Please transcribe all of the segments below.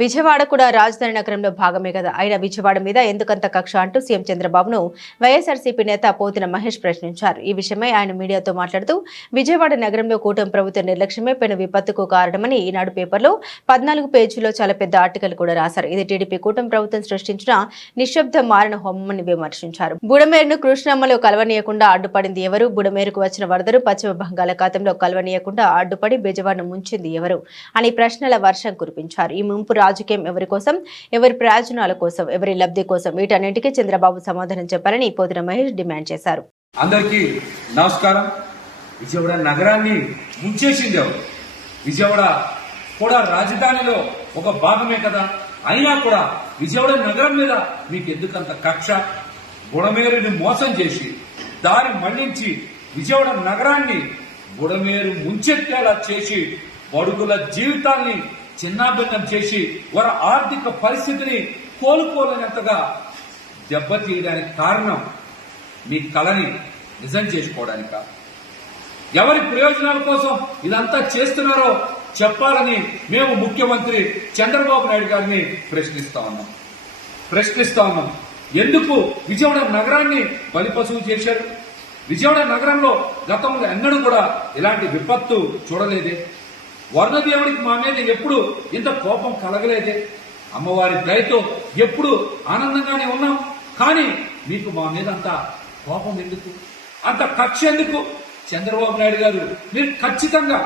విజయవాడ కూడా రాజధాని నగరంలో భాగమే కదా. అయినా విజయవాడ మీద ఎందుకంత కక్ష అంటూ సీఎం చంద్రబాబును వైఎస్ఆర్సీపీ నేత పోతిన మహేష్ ప్రశ్నించారు. ఈ విషయమై ఆయన మీడియాతో మాట్లాడుతూ విజయవాడ నగరంలో కూటమి ప్రభుత్వ నిర్లక్ష్యమే పెను విపత్తుకు కారణమని ఈనాడు పేపర్లో 14 పేజీల్లో చాలా పెద్ద ఆర్టికల్ కూడా రాశారు. ఇది టీడీపీ కూటమి ప్రభుత్వం సృష్టించిన నిశ్శబ్ద మారణ హోమమని విమర్శించారు. బుడమేరును కృష్ణమ్మలో కలవనీయకుండా అడ్డుపడింది ఎవరు? బుడమేరుకు వచ్చిన వరదలు పశ్చిమ బంగాళాఖాతంలో కలవనీయకుండా అడ్డుపడి విజయవాడను ముంచింది ఎవరు అని ప్రశ్నల వర్షం కురిపించారు. ఈ ముంపు రాజకీయం ఎవరి కోసం, ఎవరి ప్రయోజనాల కోసం, ఎవరి లబ్ధి కోసం, వీటన్నింటికీ చంద్రబాబు సమాధానం చెప్పాలని పోతిన మహేష్ డిమాండ్ చేశారు. అందరికీ నమస్కారం. విజయవాడ నగరాన్ని ముంచేసింది ఎవరు? విజయవాడ కూడా రాజధానిలో ఒక భాగమే కదా. అయినా కూడా విజయవాడ నగరం మీద మీకు ఎందుకంత కక్ష? బుడమేరుని మోసం చేసి దారి మళ్లించి విజయవాడ నగరాన్ని బుడమేరు ముంచెత్తేలా చేసి బడుగుల జీవితాన్ని చిన్నాభిన్నం చేసి వారి ఆర్థిక పరిస్థితిని కోలుకోలేనంతగా దెబ్బతీయడానికి కారణం మీ కళని నిజం చేసుకోవడానిక? ఎవరి ప్రయోజనాల కోసం ఇదంతా చేస్తున్నారో చెప్పాలని మేము ముఖ్యమంత్రి చంద్రబాబు నాయుడు గారిని ప్రశ్నిస్తా ఉన్నాం. ఎందుకు విజయవాడ నగరాన్ని బలిపశువు చేశారు? విజయవాడ నగరంలో గతంలో ఎన్నడూ కూడా ఇలాంటి విపత్తు చూడలేదే. వర్ణదేవుడికి మా మీద ఎప్పుడు ఇంత కోపం కలగలేదే. అమ్మవారి దయతో ఎప్పుడు ఆనందంగానే ఉన్నాం. కానీ మీకు మా మీద అంత కోపం ఎందుకు, అంత కక్ష ఎందుకు? చంద్రబాబు నాయుడు గారు, మీరు ఖచ్చితంగా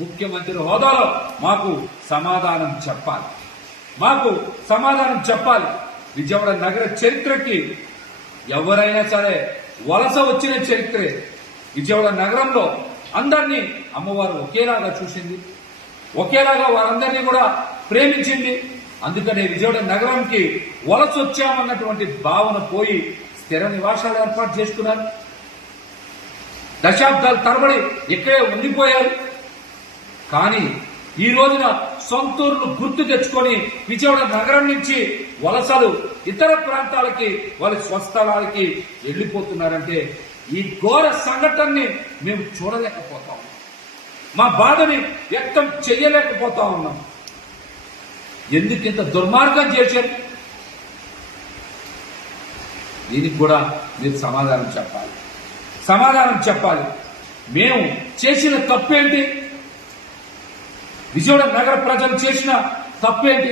ముఖ్యమంత్రి హోదాలో మాకు సమాధానం చెప్పాలి. విజయవాడ నగర చరిత్రకి ఎవరైనా సరే వలస వచ్చిన చరిత్రే. విజయవాడ నగరంలో అందరినీ అమ్మవారు ఒకేలాగా చూసింది, ఒకేలాగా వారందరినీ కూడా ప్రేమించింది. అందుకనే విజయవాడ నగరానికి వలస వచ్చామన్నటువంటి భావన పోయి స్థిర నివాసాలు ఏర్పాటు చేసుకున్నారు. దశాబ్దాల తరబడి ఇక్కడే ఉండిపోయారు. కానీ ఈ రోజున సొంతూరును గుర్తు తెచ్చుకొని విజయవాడ నగరం నుంచి వలసలు ఇతర ప్రాంతాలకి వాళ్ళ స్వస్థలాలకి వెళ్లిపోతున్నారంటే ఈ ఘోర సంఘటనని మేము చూడలేకపోతాం. మా బాధని వ్యక్తం చెయ్యలేకపోతా ఉన్నాం. ఎందుకు ఇంత దుర్మార్గం చేశారు? దీనికి కూడా మీరు సమాధానం చెప్పాలి. మేము చేసిన తప్పేంటి? విజయవాడ నగర ప్రజలు చేసిన తప్పేంటి?